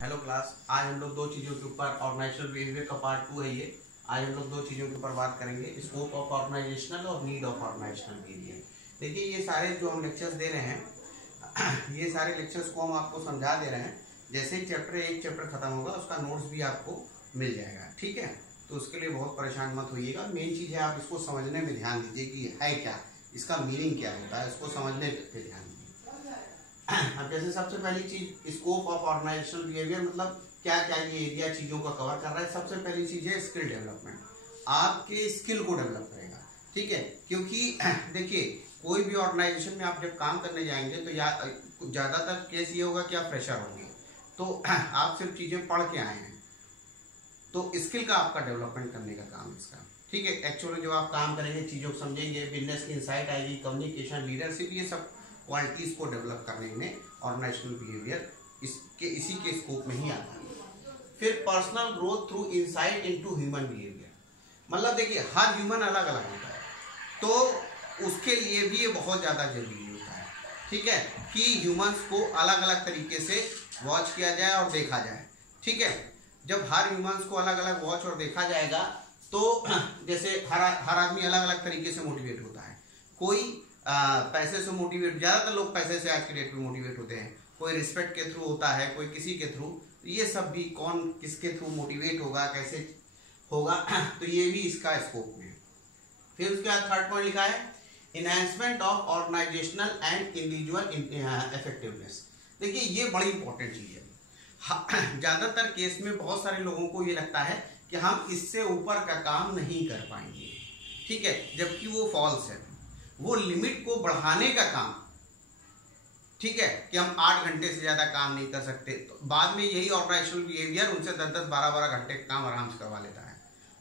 Hello class, आज हम लोग दो चीज़ों के ऊपर ऑर्गेनाइजेशनल बिहेवियर का पार्ट 2 है ये। आज हम लोग दो चीज़ों के ऊपर बात करेंगे, स्कोप ऑफ ऑर्गेनाइजेशनल और नीड ऑफ ऑर्गेनाइजेशनल बिहेवियर। देखिए, ये सारे जो हम लेक्चर्स दे रहे हैं ये सारे लेक्चर्स को हम आपको समझा दे रहे हैं। जैसे ही एक चैप्टर खत्म होगा उसका नोट्स भी आपको मिल जाएगा, ठीक है। तो उसके लिए बहुत परेशान मत होइएगा। मेन चीज़ है आप इसको समझने में ध्यान दीजिए कि है क्या, इसका मीनिंग क्या होता है, इसको समझने पे ध्यान दीजिए। अब जैसे सबसे पहली चीज स्कोप ऑफ ऑर्गेनाइजेशनल बिहेवियर, मतलब क्या क्या ये एरिया चीजों का कवर कर रहा है। सबसे पहली चीज है स्किल डेवलपमेंट, आपके स्किल को डेवलप करेगा, ठीक है। क्योंकि देखिए, कोई भी ऑर्गेनाइजेशन में आप जब काम करने जाएंगे तो ज्यादातर केस ये होगा कि आप फ्रेशर होंगे, तो आप सिर्फ चीजें पढ़ के आए हैं, तो स्किल का आपका डेवलपमेंट करने का काम है इसका, ठीक है। एक्चुअली जो आप काम करेंगे, चीजों को समझेंगे, बिजनेस की इंसाइट आएगी, कम्युनिकेशन, लीडरशिप, ये सब क्वालिटीज को डेवलप करने में ऑर्गेनाइजेशनल बिहेवियर इसी के स्कोप में ही आता है। फिर personal growth through insight into human behaviour, मतलब देखिए हर ह्यूमन अलग अलग होता है, तो उसके लिए भी ये बहुत ज़्यादा जरूरी होता है, ठीक है, कि ह्यूमंस को अलग अलग तरीके से वॉच किया जाए और देखा जाए, ठीक है। जब हर ह्यूमंस को अलग अलग वॉच और देखा जाएगा तो जैसे हर आदमी अलग अलग तरीके से मोटिवेट होता है। कोई पैसे से मोटिवेट, ज्यादातर लोग पैसे से आज की डेट में मोटिवेट होते हैं। कोई रिस्पेक्ट के थ्रू होता है, कोई किसी के थ्रू, ये सब भी कौन किसके थ्रू मोटिवेट होगा, कैसे होगा, तो ये भी इसका स्कोप में। फिर उसके बाद थर्ड पॉइंट लिखा है enhancement of organisational and individual effectiveness. देखिए, ये बड़ी इंपॉर्टेंट चीज है। ज्यादातर केस में बहुत सारे लोगों को ये लगता है कि हम इससे ऊपर का काम नहीं कर पाएंगे, ठीक है, जबकि वो फॉल्स है। वो लिमिट को बढ़ाने का काम, ठीक है, कि हम 8 घंटे से ज्यादा काम नहीं कर सकते, तो बाद में यही ऑर्गेनाइजेशनल बिहेवियर उनसे 10-10, 12-12 घंटे का काम आराम से करवा लेता है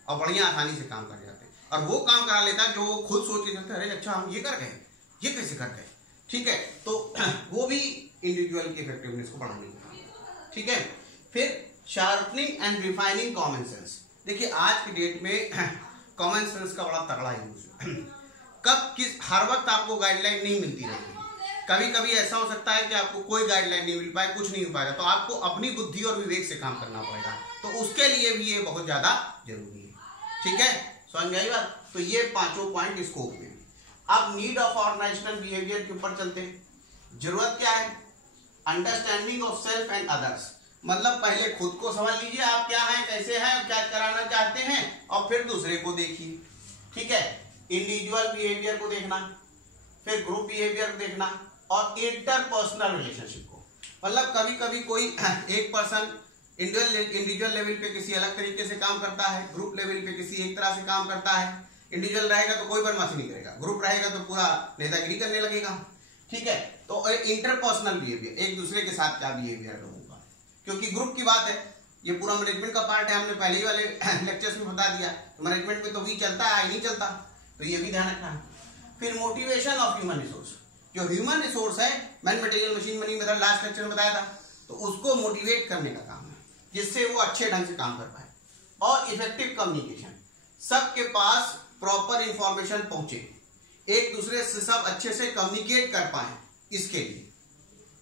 और बढ़िया आसानी से काम कर जाते हैं। और वो काम करा लेता है जो वो खुद सोच के चलते, अरे अच्छा हम ये कर गए, ये कैसे कर गए, ठीक है। तो वो भी इंडिविजुअल की इफेक्टिवनेस को बढ़ाने का काम, ठीक है। फिर sharpening and refining common sense. देखिए, आज की डेट में कॉमन सेंस का बड़ा तगड़ा यूज है। हर वक्त आपको गाइडलाइन नहीं मिलती रहेगी। कभी कभी ऐसा हो सकता है कि आपको कोई गाइडलाइन नहीं मिल पाए, कुछ नहीं हो पाएगा, तो आपको अपनी बुद्धि और विवेक से काम करना पड़ेगा। तो उसके लिए भी ये बहुत ज्यादा जरूरी है, ठीक है। समझ गई बात। तो ये पांचों पॉइंट स्कोप में। अब नीड ऑफ ऑर्गेनाइजेशनल बिहेवियर के ऊपर चलते हैं। जरूरत क्या है? Understanding of self and others, मतलब पहले खुद को समझ लीजिए आप क्या हैं, कैसे हैं, क्या कराना चाहते हैं, और फिर दूसरे को देखिए, ठीक है। इंडिविजुअल बिहेवियर को देखना, फिर ग्रुप बिहेवियर को देखना, और इंटरपर्सनल रिलेशनशिप को। मतलब कभी कभी कोई एक पर्सन इंडिविजुअल लेवल पे किसी अलग तरीके से काम करता है, ग्रुप लेवल पे किसी एक तरह से काम करता है। इंडिविजुअल रहेगा तो कोई बदमाशी नहीं करेगा, ग्रुप रहेगा तो पूरा नेतागिरी करने लगेगा, ठीक है। तो इंटरपर्सनल बिहेवियर, एक दूसरे के साथ क्या बिहेवियर लोगों का, क्योंकि ग्रुप की बात है, ये पूरा मैनेजमेंट का पार्ट है। हमने पहले ही वाले लेक्चर्स में बता दिया, मैनेजमेंट में तो भी चलता है, नहीं चलता, तो ये भी ध्यान रखना है। फिर मोटिवेशन ऑफ ह्यूमन रिसोर्स, जो ह्यूमन रिसोर्स है, man material machine money method last lecture में बताया था, तो उसको मोटिवेट करने का काम है, जिससे वो अच्छे ढंग से काम कर पाए। और इफेक्टिव कम्युनिकेशन, सबके पास प्रॉपर इंफॉर्मेशन पहुंचे, एक दूसरे से सब अच्छे से कम्युनिकेट कर पाए, इसके लिए।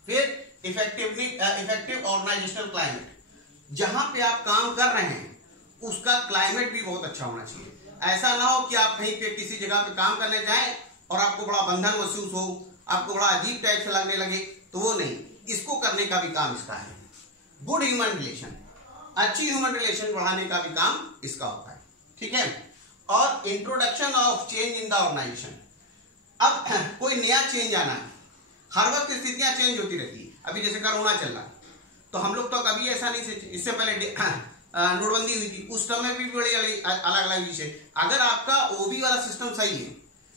फिर इफेक्टिव ऑर्गेनाइजेशनल क्लाइमेट, जहां पे आप काम कर रहे हैं उसका क्लाइमेट भी बहुत अच्छा होना चाहिए। ऐसा ना हो कि आप कहीं पे किसी जगह पे काम करने जाएं और आपको बड़ा बंधन महसूस हो, आपको बड़ा अजीब टाइप से लगने लगे, तो वो नहीं, इसको करने का भी काम इसका है। गुड ह्यूमन रिलेशन, अच्छी ह्यूमन रिलेशन बढ़ाने का भी काम इसका होता है, ठीक है। और introduction of change in the organisation, अब कोई नया चेंज आना है, हर वक्त स्थितियां चेंज होती रहती है। अभी जैसे कोरोना चल रहा है, तो हम लोग तो कभी ऐसा नहीं सोचे, इससे पहले नोटबंदी हुई थी, उस समय भी बड़ी अलग अलग विषय। अगर आपका ओबी वाला सिस्टम सही है,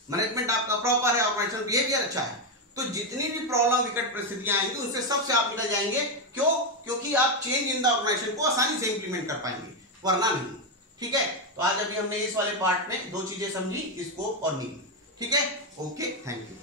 मैनेजमेंट आपका प्रॉपर है, ऑपरेशनल बिहेवियर अच्छा है, तो जितनी भी प्रॉब्लम विकट परिस्थितियां आएंगी उनसे सबसे आप निकल जाएंगे। क्यों? क्योंकि आप चेंज इन द ऑर्गेनाइजेशन को आसानी से इंप्लीमेंट कर पाएंगे, वरना नहीं, ठीक है। तो आज अभी हमने इस वाले पार्ट में दो चीजें समझी, स्कोप और नीड, ठीक है। Okay, thank you.